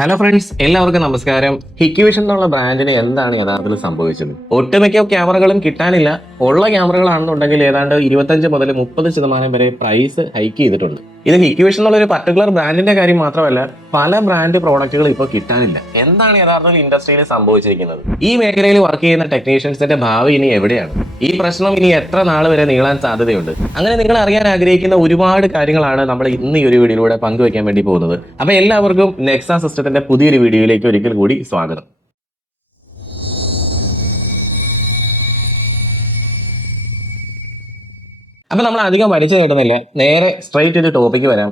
Hello friends എല്ലാവർക്കും നമസ്കാരം. ഹിക്കിവിഷൻ എന്നുള്ള ബ്രാൻഡിന് എന്താണ് യഥാർത്ഥത്തിൽ സംഭവിച്ചത്? ഒട്ടുമിക്ക ക്യാമറകളും കിട്ടാനില്ല. ഉള്ള ക്യാമറകളാണെന്നുണ്ടെങ്കിൽ ഏതാണ്ട് ഇരുപത്തഞ്ച് മുതൽ മുപ്പത് ശതമാനം വരെ പ്രൈസ് ഹൈക്ക് ചെയ്തിട്ടുണ്ട്. ഇത് ഇക്വേഷൻ എന്നുള്ള ഒരു പർട്ടിക്കുലർ ബ്രാൻഡിന്റെ കാര്യം മാത്രമല്ല പല ബ്രാൻഡ് പ്രോഡക്റ്റുകൾ ഇപ്പോൾ കിട്ടാനില്ല. എന്താണ് യഥാർത്ഥത്തിൽ ഇൻഡസ്ട്രിയിൽ സംഭവിച്ചിരിക്കുന്നത്? ഈ മേഖലയിൽ വർക്ക് ചെയ്യുന്ന ടെക്നീഷ്യൻസിന്റെ ഭാവി ഇനി എവിടെയാണ്? ഈ പ്രശ്നം ഇനി എത്ര നാൾ വരെ നീളാൻ സാധ്യതയുണ്ട്? അങ്ങനെ നിങ്ങൾ അറിയാൻ ആഗ്രഹിക്കുന്ന ഒരുപാട് കാര്യങ്ങളാണ് നമ്മൾ ഇന്ന് ഈ ഒരു വീഡിയോയിലൂടെ പങ്കുവയ്ക്കാൻ വേണ്ടി പോകുന്നത്. അപ്പൊ എല്ലാവർക്കും നെക്സ സിസ്റ്റത്തിന്റെ പുതിയൊരു വീഡിയോയിലേക്ക് ഒരിക്കൽ കൂടി സ്വാഗതം. അപ്പൊ നമ്മൾ അധികം വലിച്ചു നീട്ടുന്നില്ല നേരെ സ്ട്രൈറ്റ് ഒരു ടോപ്പിക്ക് വരാം.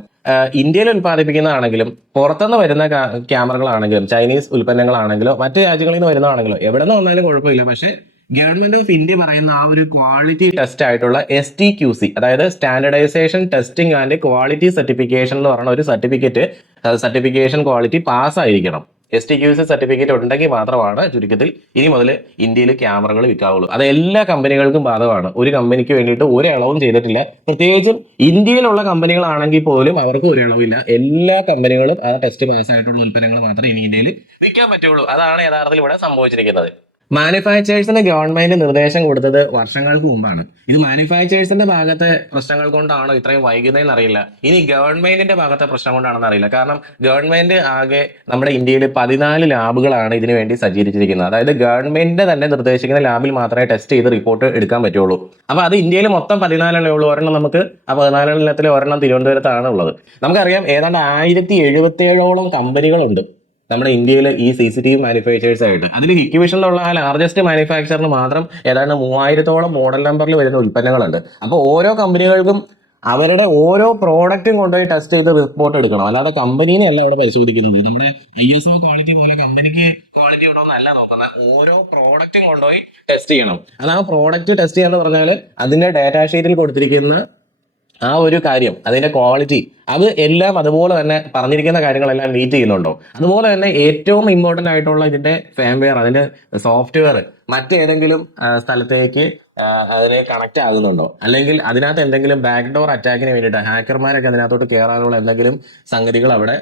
ഇന്ത്യയിൽ ഉൽപ്പാദിപ്പിക്കുന്നതാണെങ്കിലും പുറത്തുനിന്ന് വരുന്ന ക്യാമറകളാണെങ്കിലും ചൈനീസ് ഉൽപ്പന്നങ്ങളാണെങ്കിലോ മറ്റു രാജ്യങ്ങളിൽ നിന്ന് വരുന്നതാണെങ്കിലോ എവിടെ നിന്ന് വന്നാലും കുഴപ്പമില്ല. പക്ഷേ ഗവൺമെന്റ് ഓഫ് ഇന്ത്യ പറയുന്ന ആ ഒരു ക്വാളിറ്റി ടെസ്റ്റ് ആയിട്ടുള്ള എസ് ടി ക്യു സി അതായത് standardisation testing and quality certification എന്ന് പറയുന്ന ഒരു സർട്ടിഫിക്കറ്റ് സർട്ടിഫിക്കേഷൻ ക്വാളിറ്റി പാസ് ആയിരിക്കണം. S T Q C certificate ഉണ്ടെങ്കിൽ മാത്രമാണ് ചുരുക്കത്തിൽ ഇനി മുതൽ ഇന്ത്യയിൽ ക്യാമറകൾ വിൽക്കാവുള്ളൂ. അത് എല്ലാ കമ്പനികൾക്കും ബാധകമാണ്. ഒരു കമ്പനിക്ക് വേണ്ടിയിട്ട് ഒരു ഇളവും ചെയ്തിട്ടില്ല. പ്രത്യേകിച്ചും ഇന്ത്യയിലുള്ള കമ്പനികളാണെങ്കിൽ പോലും അവർക്ക് ഒരു ഇളവില്ല എല്ലാ കമ്പനികളും ആ ടെസ്റ്റ് പാസ്സായിട്ടുള്ള ഉൽപ്പന്നങ്ങൾ മാത്രമേ ഇനി ഇന്ത്യയിൽ വിൽക്കാൻ പറ്റുള്ളൂ. അതാണ് യഥാർത്ഥത്തിൽ ഇവിടെ സംഭവിച്ചിരിക്കുന്നത്. മാനുഫാക്ചേഴ്സിന് ഗവൺമെന്റ് നിർദ്ദേശം കൊടുത്തത് വർഷങ്ങൾക്ക് മുമ്പാണ്. ഇത് മാനുഫാക്ചേഴ്സിന്റെ ഭാഗത്തെ പ്രശ്നങ്ങൾ കൊണ്ടാണോ ഇത്രയും വൈകുന്നതെന്ന് അറിയില്ല. ഇനി ഗവൺമെന്റിന്റെ ഭാഗത്തെ പ്രശ്നം കൊണ്ടാണെന്ന് അറിയില്ല. കാരണം ഗവൺമെന്റ് ആകെ നമ്മുടെ ഇന്ത്യയിൽ പതിനാല് ലാബുകളാണ് ഇതിനു വേണ്ടി സജ്ജീകരിച്ചിരിക്കുന്നത്. അതായത് ഗവൺമെന്റിന്റെ തന്നെ നിർദ്ദേശിക്കുന്ന ലാബിൽ മാത്രമേ ടെസ്റ്റ് ചെയ്ത് റിപ്പോർട്ട് എടുക്കാൻ പറ്റുള്ളൂ. അപ്പൊ അത് ഇന്ത്യയിൽ മൊത്തം പതിനാലെണ്ണേ ഉള്ളൂ? ഒരെണ്ണം നമുക്ക് ആ പതിനാലെണ്ണത്തിലെ ഒരെണ്ണം തിരുവനന്തപുരത്താണ് ഉള്ളത്. നമുക്കറിയാം ഏതാണ്ട് ആയിരത്തി എഴുപത്തി ഏഴോളം കമ്പനികളുണ്ട് നമ്മുടെ ഇന്ത്യയിലെ ഈ C C T V manufacturers ആയിട്ട്. അതിൽ ഹിക്വിഷനിലുള്ള ആ ലാർജസ്റ്റ് മാനുഫാക്ചറിന് മാത്രം ഏതാണ്ട് മൂവായിരത്തോളം മോഡൽ നമ്പറിൽ വരുന്ന ഉൽപ്പന്നങ്ങളുണ്ട്. അപ്പോൾ ഓരോ കമ്പനികൾക്കും അവരുടെ ഓരോ പ്രോഡക്റ്റും കൊണ്ടുപോയി ടെസ്റ്റ് ചെയ്ത് റിപ്പോർട്ട് എടുക്കണം. അല്ലാതെ കമ്പനീനെ അല്ല അവിടെ പരിശോധിക്കുന്നത്. നമ്മുടെ ഐ എസ് ഒ ക്വാളിറ്റി പോലെ കമ്പനിക്ക് ക്വാളിറ്റി ഉണ്ടോന്നല്ല നോക്കുന്നത്. ഓരോ പ്രോഡക്റ്റും കൊണ്ടുപോയി ടെസ്റ്റ് ചെയ്യണം. അതാണ് പ്രോഡക്റ്റ് ടെസ്റ്റ് ചെയ്യാന്ന് പറഞ്ഞാൽ അതിന്റെ ഡാറ്റാ ഷീറ്റിൽ കൊടുത്തിരിക്കുന്ന ആ ഒരു കാര്യം അതിന്റെ ക്വാളിറ്റി അത് എല്ലാം അതുപോലെ തന്നെ പറഞ്ഞിരിക്കുന്ന കാര്യങ്ങളെല്ലാം മീറ്റ് ചെയ്യുന്നുണ്ടോ? അതുപോലെ തന്നെ ഏറ്റവും ഇമ്പോർട്ടന്റ് ആയിട്ടുള്ള ഇതിന്റെ ഫേംവെയർ അതിന്റെ സോഫ്റ്റ്വെയർ മറ്റേതെങ്കിലും സ്ഥലത്തേക്ക് അതിന് കണക്ട് ആകുന്നുണ്ടോ? അല്ലെങ്കിൽ അതിനകത്ത് എന്തെങ്കിലും ബാക്ക്ഡോർ അറ്റാക്കിന് വേണ്ടിയിട്ട് ഹാക്കർമാരൊക്കെ അതിനകത്തോട്ട് കയറാനുള്ള എന്തെങ്കിലും സംഗതികൾ അവിടെ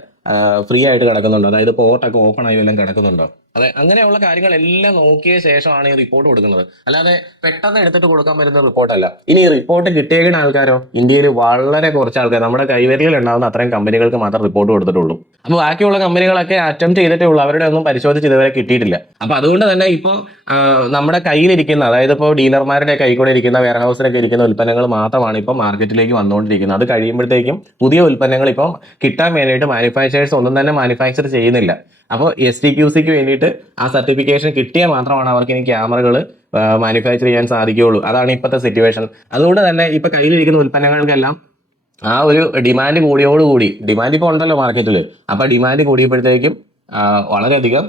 ഫ്രീ ആയിട്ട് കിടക്കുന്നുണ്ടോ. അതായത് പോർട്ടൊക്കെ ഓപ്പൺ ആയി വല്ലതും കിടക്കുന്നുണ്ടോ? അതെ അങ്ങനെയുള്ള കാര്യങ്ങളെല്ലാം നോക്കിയ ശേഷമാണ് ഈ റിപ്പോർട്ട് കൊടുക്കുന്നത്. അല്ലാതെ പെട്ടെന്ന് എടുത്തിട്ട് കൊടുക്കാൻ പറ്റുന്ന റിപ്പോർട്ടല്ല ഇനി ഈ റിപ്പോർട്ട് കിട്ടിയേക്കുന്ന ആൾക്കാരോ? ഇന്ത്യയിൽ വളരെ കുറച്ച് ആൾക്കാർ നമ്മുടെ കൈവരികൾ ഉണ്ടാകുന്ന അത്രയും കമ്പനികൾക്ക് മാത്രം റിപ്പോർട്ട് കൊടുത്തിട്ടുള്ളൂ. അപ്പോൾ ബാക്കിയുള്ള കമ്പനികളൊക്കെ അറ്റംപ്റ്റ് ചെയ്തിട്ടേ ഉള്ളൂ. അവരുടെ ഒന്നും പരിശോധിച്ച് ഇതുവരെ കിട്ടിയിട്ടില്ല. അപ്പോൾ അതുകൊണ്ട് തന്നെ ഇപ്പോൾ നമ്മുടെ കയ്യിലിരിക്കുന്ന അതായത് ഇപ്പോൾ ഡീലർമാരുടെ കൈ കൂടെ ഇരിക്കുന്ന വെയർ ഹൗസിലൊക്കെ ഇരിക്കുന്ന ഉൽപ്പന്നങ്ങൾ മാത്രമാണ് ഇപ്പോൾ മാർക്കറ്റിലേക്ക് വന്നുകൊണ്ടിരിക്കുന്നത്. അത് കഴിയുമ്പോഴത്തേക്കും പുതിയ ഉൽപ്പന്നങ്ങൾ ഇപ്പം കിട്ടാൻ വേണ്ടിയിട്ട് മാനുഫാക്ചേഴ്സ് ഒന്നും തന്നെ മാനുഫാക്ചർ ചെയ്യുന്നില്ല. അപ്പോൾ എസ് ടി ക്യു സിക്ക് വേണ്ടിയിട്ട് ആ സർട്ടിഫിക്കേഷൻ കിട്ടിയാൽ മാത്രമാണ് അവർക്ക് ഇനി ക്യാമറകൾ മാനുഫാക്ചർ ചെയ്യാൻ സാധിക്കുകയുള്ളൂ. അതാണ് ഇപ്പോഴത്തെ സിറ്റുവേഷൻ അതുകൊണ്ട് തന്നെ ഇപ്പോൾ കയ്യിലിരിക്കുന്ന ഉൽപ്പന്നങ്ങൾക്കെല്ലാം ആ ഒരു ഡിമാൻഡ് കൂടിയോടുകൂടി ഡിമാൻഡ് ഇപ്പോൾ ഉണ്ടല്ലോ മാർക്കറ്റിൽ അപ്പോൾ ഡിമാൻഡ് കൂടിയപ്പോഴത്തേക്കും വളരെയധികം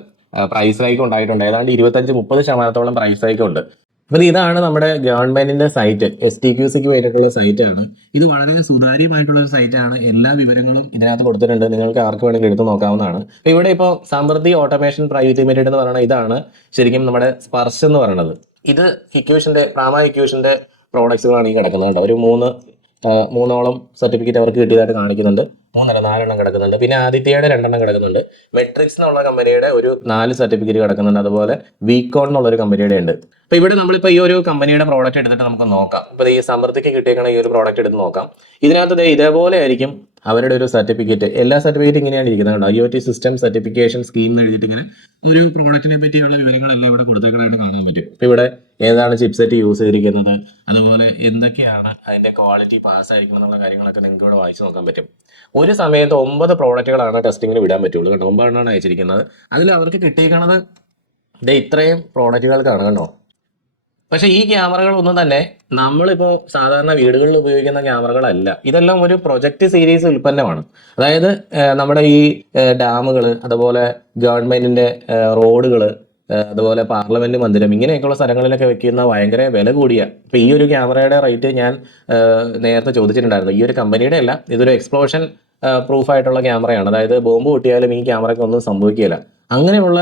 പ്രൈസ് ഹൈക്ക് ഉണ്ടായിട്ടുണ്ട്. ഏതാണ്ട് ഇരുപത്തഞ്ച് മുപ്പത് ശതമാനത്തോളം പ്രൈസ് ഹൈക്ക് ഉണ്ട്. അപ്പോൾ ഇതാണ് നമ്മുടെ ഗവൺമെന്റിന്റെ സൈറ്റ് എസ് ടി ക്യു സിക്ക് വേണ്ടിയിട്ടുള്ള സൈറ്റ് ആണ് ഇത് വളരെ സുതാര്യമായിട്ടുള്ള ഒരു സൈറ്റാണ്. എല്ലാ വിവരങ്ങളും ഇതിനകത്ത് കൊടുത്തിട്ടുണ്ട്. നിങ്ങൾക്ക് ആർക്ക് വേണമെങ്കിലും എടുത്ത് നോക്കാവുന്നതാണ്. അപ്പോൾ ഇവിടെ ഇപ്പോൾ സമൃദ്ധി ഓട്ടോമേഷൻ പ്രൈവറ്റ് ലിമിറ്റഡ് എന്ന് പറയുന്നത് ഇതാണ് ശരിക്കും നമ്മുടെ സ്പർശ് എന്ന് പറയുന്നത്. ഇത് ഇക്വേഷന്റെ പ്രാമ ഇക്വേഷന്റെ പ്രോഡക്ട്സുകളാണ് ഈ കിടക്കുന്നത് ഒരു മൂന്ന് മൂന്നോളം സർട്ടിഫിക്കറ്റ് അവർക്ക് കിട്ടിയതായിട്ട് കാണിക്കുന്നുണ്ട്. മൂന്നല്ല നാലെണ്ണം കിടക്കുന്നുണ്ട്. പിന്നെ ആദിത്യയുടെ രണ്ടെണ്ണം കിടക്കുന്നുണ്ട്. മെട്രിക്സ് എന്നുള്ള കമ്പനിയുടെ ഒരു നാല് സർട്ടിഫിക്കറ്റ് കിടക്കുന്നുണ്ട്. അതുപോലെ വീക്കോൺ എന്നുള്ള ഒരു കമ്പനിയുടെ ഉണ്ട്. അപ്പൊ ഇവിടെ നമ്മളിപ്പോ ഈ ഒരു കമ്പനിയുടെ പ്രോഡക്റ്റ് എടുത്തിട്ട് നമുക്ക് നോക്കാം. ഇപ്പൊ ഈ സമൃദ്ധിക്ക് കിട്ടിയേക്കണ ഈ ഒരു പ്രോഡക്റ്റ് എടുത്ത് നോക്കാം. ഇതിനകത്ത് ഇതേപോലെ ആയിരിക്കും അവരുടെ ഒരു സർട്ടിഫിക്കറ്റ് എല്ലാ സർട്ടിഫിക്കറ്റ് ഇങ്ങനെയാണ് ഇരിക്കുന്നത് കേട്ടോ I O T system certification scheme എന്ന് എഴുതിയിട്ട് ഇങ്ങനെ ഒരു പ്രോഡക്റ്റിനെ പറ്റിയുള്ള വിവരങ്ങളെല്ലാം ഇവിടെ കൊടുത്തേക്കണമായിട്ട് കാണാൻ പറ്റും. ഇപ്പൊ ഇവിടെ ഏതാണ് ചിപ്സെറ്റ് യൂസ് ചെയ്തിരിക്കുന്നത്? അതുപോലെ എന്തൊക്കെയാണ് അതിന്റെ ക്വാളിറ്റി പാസ് ആയിരിക്കണം എന്നുള്ള കാര്യങ്ങളൊക്കെ നിങ്ങൾക്ക് ഇവിടെ വായിച്ചു നോക്കാൻ പറ്റും. ഒരു സമയത്ത് ഒമ്പത് പ്രോഡക്റ്റുകളാണ് ടെസ്റ്റിങ്ങിന് വിടാൻ പറ്റുള്ളൂ കേട്ടോ. ഒമ്പതെണ്ണമാണ് അയച്ചിരിക്കുന്നത്. അതിൽ അവർക്ക് കിട്ടിയിരിക്കുന്നത് ഇത് ഇത്രയും പ്രോഡക്റ്റുകൾക്കാണ് കേട്ടോ പക്ഷേ ഈ ക്യാമറകളൊന്നും തന്നെ നമ്മളിപ്പോൾ സാധാരണ വീടുകളിൽ ഉപയോഗിക്കുന്ന ക്യാമറകളല്ല ഇതെല്ലാം ഒരു പ്രൊജക്ട് സീരീസ് ഉൽപ്പന്നമാണ്. അതായത് നമ്മുടെ ഈ ഡാമുകൾ അതുപോലെ ഗവൺമെന്റിന്റെ റോഡുകൾ അതുപോലെ പാർലമെന്റ് മന്ദിരം ഇങ്ങനെയൊക്കെയുള്ള സ്ഥലങ്ങളിലൊക്കെ വെക്കുന്ന ഭയങ്കര വില കൂടിയ. ഇപ്പൊ ഈ ഒരു ക്യാമറയുടെ റേറ്റ് ഞാൻ നേരത്തെ ചോദിച്ചിട്ടുണ്ടായിരുന്നു. ഈ ഒരു കമ്പനിയുടെ അല്ല ഇതൊരു എക്സ്പ്ലോഷൻ പ്രൂഫ് ആയിട്ടുള്ള ക്യാമറയാണ്. അതായത് ബോംബ് പൊട്ടിയാലും ഈ ക്യാമറയ്ക്ക് ഒന്നും സംഭവിക്കില്ല അങ്ങനെയുള്ള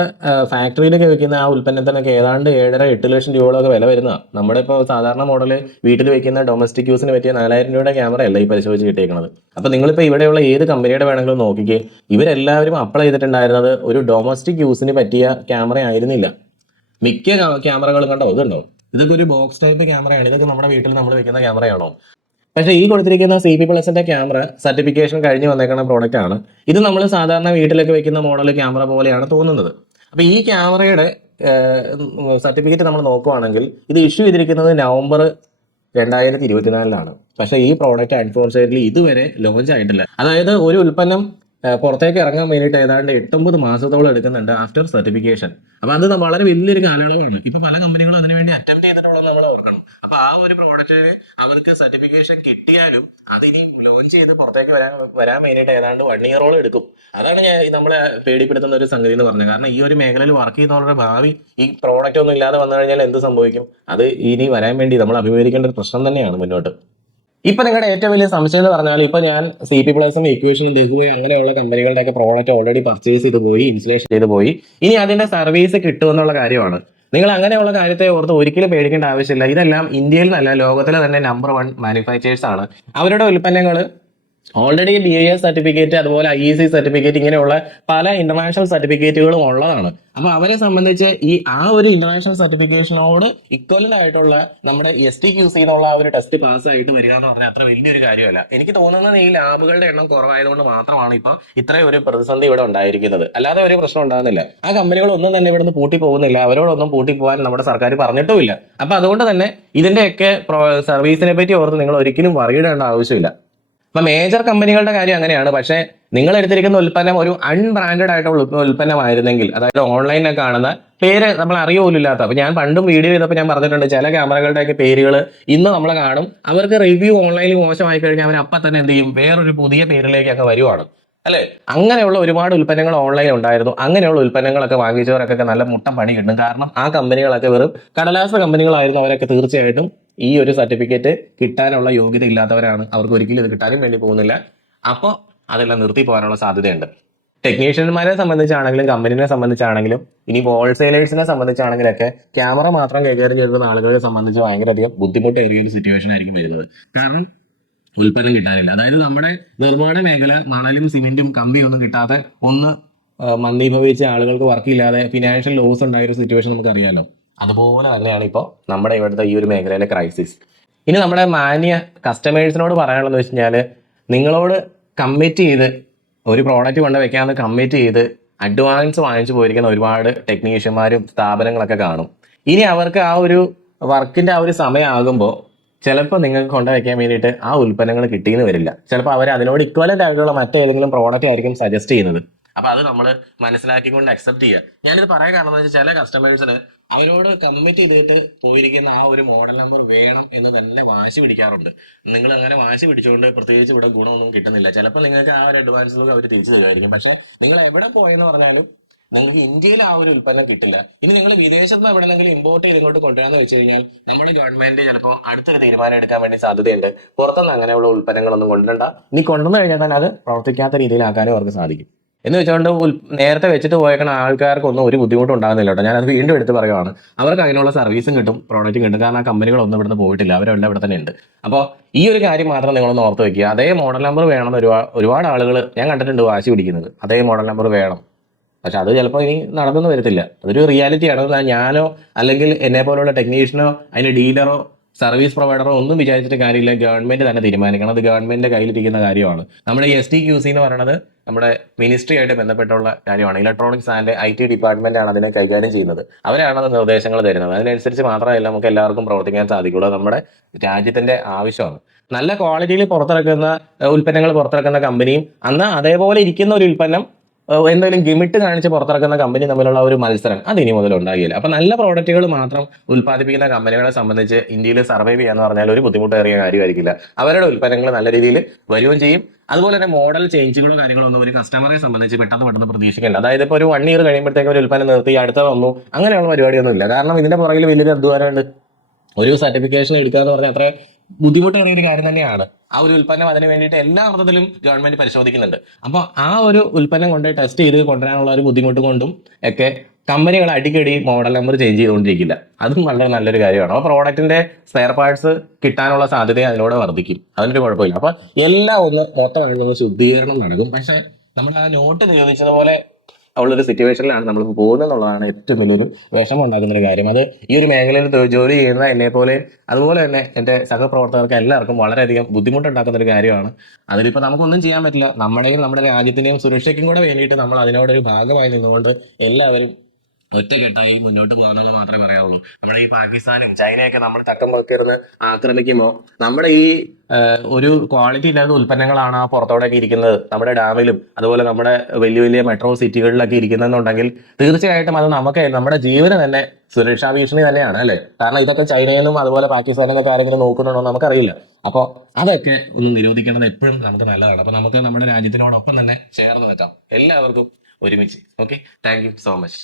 ഫാക്ടറിയിലൊക്കെ വെക്കുന്ന ആ ഉൽപ്പന്നത്തിനൊക്കെ ഏതാണ്ട് ഏഴര എട്ട് ലക്ഷം രൂപയോളൊക്കെ വില വരുന്നതാണ് നമ്മുടെ ഇപ്പോൾ സാധാരണ മോഡൽ വീട്ടിൽ വെക്കുന്ന ഡൊമസ്റ്റിക് യൂസിന് പറ്റിയ നാലായിരം രൂപയുടെ ക്യാമറ അല്ല ഈ പരിശോധിച്ച് കിട്ടിയേക്കുന്നത് അപ്പോൾ നിങ്ങളിപ്പോൾ ഇവിടെയുള്ള ഏത് കമ്പനിയുടെ വേണമെങ്കിലും നോക്കിക്കേ ഇവരെല്ലാവരും അപ്ലൈ ചെയ്തിട്ടുണ്ടായിരുന്നത് ഒരു ഡൊമസ്റ്റിക് യൂസിന് പറ്റിയ ക്യാമറ ആയിരുന്നില്ല. മിക്ക ക്യാമറകളും കണ്ടോ? ഇതുണ്ടോ? ഇതൊക്കെ ഒരു ബോക്സ് ടൈപ്പ് ക്യാമറയാണ് ഇതൊക്കെ നമ്മുടെ വീട്ടിൽ നമ്മൾ വെക്കുന്ന ക്യാമറയാണോ പക്ഷേ ഈ കൊടുത്തിരിക്കുന്ന സി പി പ്ലസിന്റെ ക്യാമറ സർട്ടിഫിക്കേഷൻ കഴിഞ്ഞ് വന്നേക്കുന്ന പ്രോഡക്റ്റ് ആണ്. ഇത് നമ്മൾ സാധാരണ വീട്ടിലൊക്കെ വെക്കുന്ന മോഡൽ ക്യാമറ പോലെയാണ് തോന്നുന്നത്. അപ്പോൾ ഈ ക്യാമറയുടെ സർട്ടിഫിക്കറ്റ് നമ്മൾ നോക്കുവാണെങ്കിൽ ഇത് ഇഷ്യൂ ചെയ്തിരിക്കുന്നത് നവംബർ രണ്ടായിരത്തി ഇരുപത്തിനാലിലാണ്. പക്ഷേ ഈ പ്രോഡക്റ്റ് അൺഫോർച്ചുനേറ്റ്ലി ഇതുവരെ ലോഞ്ച് ആയിട്ടില്ല. അതായത് ഒരു ഉൽപ്പന്നം പുറത്തേക്ക് ഇറങ്ങാൻ വേണ്ടിയിട്ട് ഏതാണ്ട് എട്ടൊമ്പത് മാസത്തോളം എടുക്കുന്നുണ്ട് ആഫ്റ്റർ സർട്ടിഫിക്കേഷൻ. അപ്പൊ അത് വളരെ വലിയൊരു കാലയളവാണ്. ഇപ്പൊ പല കമ്പനികളും അതിനുവേണ്ടി അറ്റംപ്റ്റ് ചെയ്തിട്ടുള്ളത് നമ്മൾ ഓർക്കണം. അപ്പൊ ആ ഒരു പ്രോഡക്റ്റിൽ അവർക്ക് സർട്ടിഫിക്കേഷൻ കിട്ടിയാലും അതിനി ലോഞ്ച് ചെയ്ത് പുറത്തേക്ക് വരാൻ വരാൻ വേണ്ടിയിട്ട് ഏതാണ്ട് വൺ ഇയറോളം എടുക്കും. അതാണ് ഞാൻ നമ്മളെ പേടിപ്പെടുത്തുന്ന ഒരു സംഗതി എന്ന് പറഞ്ഞത്. കാരണം ഈ ഒരു മേഖലയിൽ വർക്ക് ചെയ്യുന്നവരുടെ ഭാവി ഈ പ്രോഡക്റ്റ് ഒന്നും ഇല്ലാതെ വന്നു കഴിഞ്ഞാൽ എന്ത് സംഭവിക്കും? അത് ഇനി വരാൻ വേണ്ടി നമ്മൾ അഭിമുഖീകരിക്കേണ്ട ഒരു പ്രശ്നം തന്നെയാണ് മുന്നോട്ട്. ഇപ്പൊ നിങ്ങളുടെ ഏറ്റവും വലിയ സംശയം എന്ന് പറഞ്ഞാൽ ഇപ്പൊ ഞാൻ സി പി പ്ലസും ഇക്വേഷനും ദഹുവയും അങ്ങനെയുള്ള കമ്പനികളുടെ ഒക്കെ പ്രോഡക്റ്റ് ഓൾറെഡി പർച്ചേസ് ചെയ്ത് പോയി ഇൻസ്റ്റലേഷൻ ചെയ്ത് പോയി. ഇനി അതിന്റെ സർവീസ് കിട്ടുമെന്നുള്ള കാര്യമാണ്. നിങ്ങൾ അങ്ങനെയുള്ള കാര്യത്തെ ഓർത്ത് ഒരിക്കലും പേടിക്കേണ്ട ആവശ്യമില്ല. ഇതെല്ലാം ഇന്ത്യയിൽ നിന്നല്ല ലോകത്തിലെ തന്നെ നമ്പർ വൺ മാനുഫാക്ചേഴ്സ് ആണ്. അവരുടെ ഉൽപ്പന്നങ്ങൾ ഓൾറെഡി ബി എ സർട്ടിഫിക്കറ്റ് അതുപോലെ ഐ സി സർട്ടിഫിക്കറ്റ് ഇങ്ങനെയുള്ള പല ഇന്റർനാഷണൽ സർട്ടിഫിക്കറ്റുകളും ഉള്ളതാണ്. അപ്പൊ അവരെ സംബന്ധിച്ച് ഈ ആ ഒരു ഇന്റർനാഷണൽ സർട്ടിഫിക്കേഷനോട് ഇക്വലന്റ് ആയിട്ടുള്ള നമ്മുടെ എസ് ടി ക്യൂ സി എന്നുള്ള ആ ഒരു ടെസ്റ്റ് പാസ് ആയിട്ട് വരിക എന്ന് പറഞ്ഞാൽ അത്ര വലിയൊരു കാര്യമല്ല. എനിക്ക് തോന്നുന്നത് ഈ ലാബുകളുടെ എണ്ണം കുറവായതുകൊണ്ട് മാത്രമാണ് ഇപ്പൊ ഇത്രയും ഒരു പ്രതിസന്ധി ഇവിടെ ഉണ്ടായിരിക്കുന്നത്. അല്ലാതെ ഒരു പ്രശ്നം ഉണ്ടാകുന്നില്ല. ആ കമ്പനികളൊന്നും തന്നെ ഇവിടുന്ന് പൂട്ടി പോകുന്നില്ല അവരോടൊന്നും പൂട്ടി പോകാൻ നമ്മുടെ സർക്കാർ പറഞ്ഞിട്ടുമില്ല. അപ്പൊ അതുകൊണ്ട് തന്നെ ഇതിന്റെയൊക്കെ സർവീസിനെ പറ്റി ഓർത്ത് നിങ്ങൾ ഒരിക്കലും വറിയിടേണ്ട ആവശ്യമില്ല. അപ്പൊ മേജർ കമ്പനികളുടെ കാര്യം അങ്ങനെയാണ്. പക്ഷേ നിങ്ങൾ എടുത്തിരിക്കുന്ന ഉൽപ്പന്നം ഒരു അൺബ്രാൻഡഡ് ആയിട്ടുള്ള ഉൽപ്പന്നമായിരുന്നെങ്കിൽ അതായത് ഓൺലൈനിൽ കാണുന്ന പേര് നമ്മൾ അറിയുമില്ലാത്ത അപ്പൊ ഞാൻ പണ്ടും വീഡിയോ ചെയ്തപ്പോൾ ഞാൻ പറഞ്ഞിട്ടുണ്ട് ചില ക്യാമറകളുടെയൊക്കെ പേരുകൾ ഇന്ന് നമ്മൾ കാണും അവർക്ക് റിവ്യൂ ഓൺലൈനിൽ മോശമായി കഴിഞ്ഞാൽ അവർ അപ്പം തന്നെ എന്ത് ചെയ്യും? വേറൊരു പുതിയ പേരിലേക്കൊക്കെ വരുവാണ്. അല്ലെ? അങ്ങനെയുള്ള ഒരുപാട് ഉൽപ്പന്നങ്ങൾ ഓൺലൈനിൽ ഉണ്ടായിരുന്നു. അങ്ങനെയുള്ള ഉൽപ്പന്നങ്ങളൊക്കെ വാങ്ങിച്ചവർക്കൊക്കെ നല്ല മുട്ട പണി കിട്ടും കാരണം ആ കമ്പനികളൊക്കെ വെറും കടലാസ കമ്പനികളായിരുന്നു അവരൊക്കെ തീർച്ചയായിട്ടും. ഈ ഒരു സർട്ടിഫിക്കറ്റ് കിട്ടാനുള്ള യോഗ്യത ഇല്ലാത്തവരാണ് അവർക്ക് ഒരിക്കലും ഇത് കിട്ടാനും വേണ്ടി പോകുന്നില്ല. അപ്പോൾ അതെല്ലാം നിർത്തി പോകാനുള്ള സാധ്യതയുണ്ട്. ടെക്നീഷ്യന്മാരെ സംബന്ധിച്ചാണെങ്കിലും കമ്പനിനെ സംബന്ധിച്ചാണെങ്കിലും ഇനി ഹോൾസെയിലേഴ്സിനെ സംബന്ധിച്ചാണെങ്കിലൊക്കെ ക്യാമറ മാത്രം കൈകാര്യം ചെയ്യുന്ന ആളുകളെ സംബന്ധിച്ച് ഭയങ്കരധികം ബുദ്ധിമുട്ടേറിയ ഒരു സിറ്റുവേഷൻ ആയിരിക്കും വരുന്നത്. കാരണം ഉൽപ്പന്നം കിട്ടാനില്ല. അതായത് നമ്മുടെ നിർമ്മാണ മേഖല മണലും സിമെന്റും കമ്പിയും ഒന്നും കിട്ടാതെ ഒന്ന് മന്ദീഭവിച്ച ആളുകൾക്ക് വർക്ക് ഇല്ലാതെ ഫിനാൻഷ്യൽ ലോസ് ഉണ്ടായ ഒരു സിറ്റുവേഷൻ നമുക്ക് അറിയാലോ അതുപോലെ തന്നെയാണ് ഇപ്പോൾ നമ്മുടെ ഇവിടുത്തെ ഈ ഒരു മേഖലയിലെ ക്രൈസിസ് ഇനി നമ്മുടെ മാന്യ കസ്റ്റമേഴ്സിനോട് പറയാനുള്ളത് വെച്ച് കഴിഞ്ഞാൽ നിങ്ങളോട് കമ്മിറ്റ് ചെയ്ത് ഒരു പ്രോഡക്റ്റ് കൊണ്ട് വെക്കാമെന്ന് കമ്മിറ്റ് ചെയ്ത് അഡ്വാൻസ് വാങ്ങിച്ചു പോയിരിക്കുന്ന ഒരുപാട് ടെക്നീഷ്യന്മാരും സ്ഥാപനങ്ങളൊക്കെ കാണും. ഇനി അവർക്ക് ആ ഒരു വർക്കിന്റെ ആ ഒരു സമയമാകുമ്പോൾ ചിലപ്പോൾ നിങ്ങൾക്ക് കൊണ്ടുവയ്ക്കാൻ വേണ്ടിയിട്ട് ആ ഉൽപ്പന്നങ്ങൾ കിട്ടിയെന്ന് വരില്ല. ചിലപ്പോൾ അവർ അതിനോട് ഇക്വലന്റ് ആയിട്ടുള്ള മറ്റേതെങ്കിലും പ്രോഡക്റ്റ് ആയിരിക്കും സജസ്റ്റ് ചെയ്യുന്നത്. അപ്പോൾ അത് നമ്മൾ മനസ്സിലാക്കിക്കൊണ്ട് അക്സെപ്റ്റ് ചെയ്യുക. ഞാനിത് പറയാൻ കാരണം എന്ന് വെച്ചാൽ ചില കസ്റ്റമേഴ്സിന് അവരോട് കമ്മിറ്റ് ചെയ്തിട്ട് പോയിരിക്കുന്ന ആ ഒരു മോഡൽ നമ്പർ വേണം എന്ന് തന്നെ വാശി പിടിക്കാറുണ്ട്. നിങ്ങൾ അങ്ങനെ വാശി പിടിച്ചുകൊണ്ട് പ്രത്യേകിച്ച് ഇവിടെ ഗുണമൊന്നും കിട്ടുന്നില്ല. ചിലപ്പോൾ നിങ്ങൾക്ക് ആ ഒരു അഡ്വാൻസിലൊക്കെ അവർ തിരിച്ചു തരുമായിരിക്കും. പക്ഷെ നിങ്ങൾ എവിടെ പോയെന്ന് പറഞ്ഞാലും നിങ്ങൾക്ക് ഇന്ത്യയിൽ ആ ഒരു ഉൽപ്പന്നം കിട്ടില്ല. ഇനി നിങ്ങൾ വിദേശത്ത് നിന്ന് എവിടെന്നെങ്കിലും ഇമ്പോർട്ട് ചെയ്ത് ഇങ്ങോട്ട് കൊണ്ടുവരാന്ന് വെച്ച് കഴിഞ്ഞാൽ നമ്മുടെ ഗവൺമെന്റ് ചിലപ്പോൾ അടുത്തൊരു തീരുമാനം എടുക്കാൻ വേണ്ടി സാധ്യതയുണ്ട്. പുറത്തുനിന്ന് അങ്ങനെയുള്ള ഉൽപ്പന്നങ്ങളൊന്നും കൊണ്ടുവരണ്ട. ഇനി കൊണ്ടുവന്നു കഴിഞ്ഞാൽ തന്നെ അത് പ്രവർത്തിക്കാത്ത രീതിയിലാക്കാനും അവർക്ക് സാധിക്കും. എന്ന് വെച്ചുകൊണ്ട് നേരത്തെ വെച്ചിട്ട് പോയേക്കണ ആൾക്കാർക്കൊന്നും ഒരു ബുദ്ധിമുട്ടും ഉണ്ടാകുന്നില്ല കേട്ടോ. ഞാനത് വീണ്ടും എടുത്ത് പറയുവാണ്. അവർക്ക് അതിനുള്ള സർവീസും കിട്ടും പ്രോഡക്റ്റും കിട്ടും. കാരണം ആ കമ്പനികളൊന്നും ഇവിടുന്ന് പോയിട്ടില്ല. അവരെല്ലാം ഇവിടെ തന്നെ ഉണ്ട്. അപ്പോൾ ഈ ഒരു കാര്യം മാത്രം നിങ്ങളൊന്ന് ഓർത്ത് വെക്കുക. അതേ മോഡൽ നമ്പർ വേണമെന്ന് ഒരുപാട് ഒരുപാട് ആളുകൾ ഞാൻ കണ്ടിട്ടുണ്ട് വാശി പിടിക്കുന്നത്. അതേ മോഡൽ നമ്പർ വേണം. പക്ഷെ അത് ചിലപ്പോൾ ഇനി നടന്നൊന്നും വരത്തില്ല. അതൊരു റിയാലിറ്റിയാണ് ഞാനോ അല്ലെങ്കിൽ എന്നെ പോലുള്ള ടെക്നീഷ്യനോ അതിന്റെ ഡീലറോ സർവീസ് പ്രൊവൈഡറോ ഒന്നും വിചാരിച്ചിട്ട് കാര്യമില്ല. ഗവൺമെന്റ് തന്നെ തീരുമാനിക്കണം. അത് ഗവൺമെന്റിന്റെ കയ്യിലിരിക്കുന്ന കാര്യമാണ്. നമ്മുടെ എസ് ടി ക്യു സി എന്ന് പറയുന്നത് നമ്മുടെ മിനിസ്ട്രി ആയിട്ട് ബന്ധപ്പെട്ടുള്ള കാര്യമാണ്. Electronics and I T department ആണ് അതിനെ കൈകാര്യം ചെയ്യുന്നത്. അവരാണ് അത് നിർദ്ദേശങ്ങൾ തരുന്നത്. അതിനനുസരിച്ച് മാത്രമല്ല നമുക്ക് എല്ലാവർക്കും പ്രവർത്തിക്കാൻ സാധിക്കുള്ളൂ. നമ്മുടെ രാജ്യത്തിന്റെ ആവശ്യമാണ്. നല്ല ക്വാളിറ്റിയിൽ പുറത്തിറക്കുന്ന ഉൽപ്പന്നങ്ങൾ പുറത്തിറക്കുന്ന കമ്പനിയും അന്ന് അതേപോലെ ഇരിക്കുന്ന ഒരു ഉൽപ്പന്നം എന്തെങ്കിലും ഗിമിട്ട് കാണിച്ച് പുറത്തിറക്കുന്ന കമ്പനി തമ്മിലുള്ള ഒരു മത്സരം അത് ഇനി മുതൽ ഉണ്ടാകില്ല. അപ്പൊ നല്ല പ്രോഡക്റ്റുകൾ മാത്രം ഉത്പാദിപ്പിക്കുന്ന കമ്പനികളെ സംബന്ധിച്ച് ഇന്ത്യയിൽ സർവൈവ് ചെയ്യാന്ന് പറഞ്ഞാൽ ഒരു ബുദ്ധിമുട്ടേറിയ കാര്യമായിരിക്കില്ല. അവരുടെ ഉൽപ്പന്നങ്ങൾ നല്ല രീതിയിൽ വരികയും ചെയ്യും. അതുപോലെ തന്നെ മോഡൽ ചേഞ്ചുകളോ കാര്യങ്ങളോ ഒന്നും ഒരു കസ്റ്റമറെ സംബന്ധിച്ച് പെട്ടെന്ന് പെട്ടെന്ന് പ്രതീക്ഷിക്കില്ല അതായത് ഇപ്പോൾ ഒരു വൺ ഇയർ കഴിയുമ്പോഴത്തേക്ക് ഒരു ഉൽപ്പന്നം നിർത്തി അടുത്ത വന്നു അങ്ങനെയുള്ള പരിപാടിയൊന്നും ഇല്ല കാരണം ഇതിന്റെ പുറകിൽ വലിയൊരു അധ്വാനമുണ്ട്. ഒരു സർട്ടിഫിക്കേഷൻ എടുക്കുക എന്ന് പറഞ്ഞാൽ അത്ര ബുദ്ധിമുട്ടേറിയ ഒരു കാര്യം തന്നെയാണ്. ആ ഒരു ഉൽപ്പന്നം അതിന് വേണ്ടിയിട്ട് എല്ലാ അർത്ഥത്തിലും ഗവൺമെന്റ് പരിശോധിക്കുന്നുണ്ട്. അപ്പോൾ ആ ഒരു ഉൽപ്പന്നം കൊണ്ട് ടെസ്റ്റ് ചെയ്ത് കൊണ്ടുവരാനുള്ള ഒരു ബുദ്ധിമുട്ട് കൊണ്ടും ഒക്കെ കമ്പനികൾ അടിക്കടി മോഡൽ നമ്പർ ചേഞ്ച് ചെയ്തുകൊണ്ടിരിക്കില്ല. അതും വളരെ നല്ലൊരു കാര്യമാണ്. അപ്പോൾ പ്രോഡക്റ്റിന്റെ സ്പെയർ പാർട്സ് കിട്ടാനുള്ള സാധ്യത അതിലൂടെ വർദ്ധിക്കും. അതിനൊരു കുഴപ്പമില്ല. അപ്പോൾ എല്ലാം ഒന്ന് മൊത്തമായിട്ടൊന്ന് ശുദ്ധീകരണം നടക്കും. പക്ഷേ നമ്മൾ ആ നോട്ട് നിരോധിച്ചതുപോലെ ഉള്ളൊരു സിറ്റുവേഷനിലാണ് നമ്മൾ പോകുന്നത് എന്നുള്ളതാണ് ഏറ്റവും വലിയൊരു വിഷമം ഉണ്ടാക്കുന്ന ഒരു കാര്യം. അത് ഈ ഒരു മേഖലയിൽ ജോലി ചെയ്യുന്ന എന്നെ പോലെ അതുപോലെ തന്നെ എന്റെ സഹപ്രവർത്തകർക്ക് എല്ലാവർക്കും വളരെയധികം ബുദ്ധിമുട്ടുണ്ടാക്കുന്ന ഒരു കാര്യമാണ്. അതിലിപ്പോൾ നമുക്കൊന്നും ചെയ്യാൻ പറ്റില്ല. നമ്മുടെയും നമ്മുടെ രാജ്യത്തിന്റെയും സുരക്ഷയ്ക്കും കൂടെ വേണ്ടിയിട്ട് നമ്മൾ അതിനോടൊരു ഭാഗമായി നിന്നുകൊണ്ട് എല്ലാവരും ഒറ്റക്കെട്ടായി മുന്നോട്ട് പോകാന്നുള്ള മാത്രമേ പറയാവുള്ളൂ. നമ്മുടെ ഈ പാകിസ്ഥാനും ചൈനയൊക്കെ നമ്മൾ തക്കം പൊക്കിരുന്ന് ആക്രമിക്കുമ്പോൾ നമ്മുടെ ഈ ഒരു ക്വാളിറ്റി ഇല്ലാത്ത ഉൽപ്പന്നങ്ങളാണ് ആ പുറത്തോടൊക്കെ ഇരിക്കുന്നത്. നമ്മുടെ ഡാമിലും അതുപോലെ നമ്മുടെ വലിയ വലിയ മെട്രോ സിറ്റികളിലൊക്കെ ഇരിക്കുന്നെന്നുണ്ടെങ്കിൽ തീർച്ചയായിട്ടും അത് നമുക്ക് നമ്മുടെ ജീവന് തന്നെ സുരക്ഷാ ഭീഷണി തന്നെയാണ് അല്ലേ? കാരണം ഇതൊക്കെ ചൈനയിൽ നിന്നും അതുപോലെ പാകിസ്ഥാനിൽ നിന്നൊക്കെ ആരെങ്കിലും നോക്കുന്നുണ്ടോ നമുക്കറിയില്ല. അപ്പോൾ അതൊക്കെ ഒന്ന് നിരോധിക്കേണ്ടത് എപ്പോഴും നമുക്ക് നല്ലതാണ്. അപ്പോൾ നമുക്ക് നമ്മുടെ രാജ്യത്തിനോടൊപ്പം തന്നെ ചേർന്ന് പറ്റാം എല്ലാവർക്കും ഒരുമിച്ച്. Okay thank so much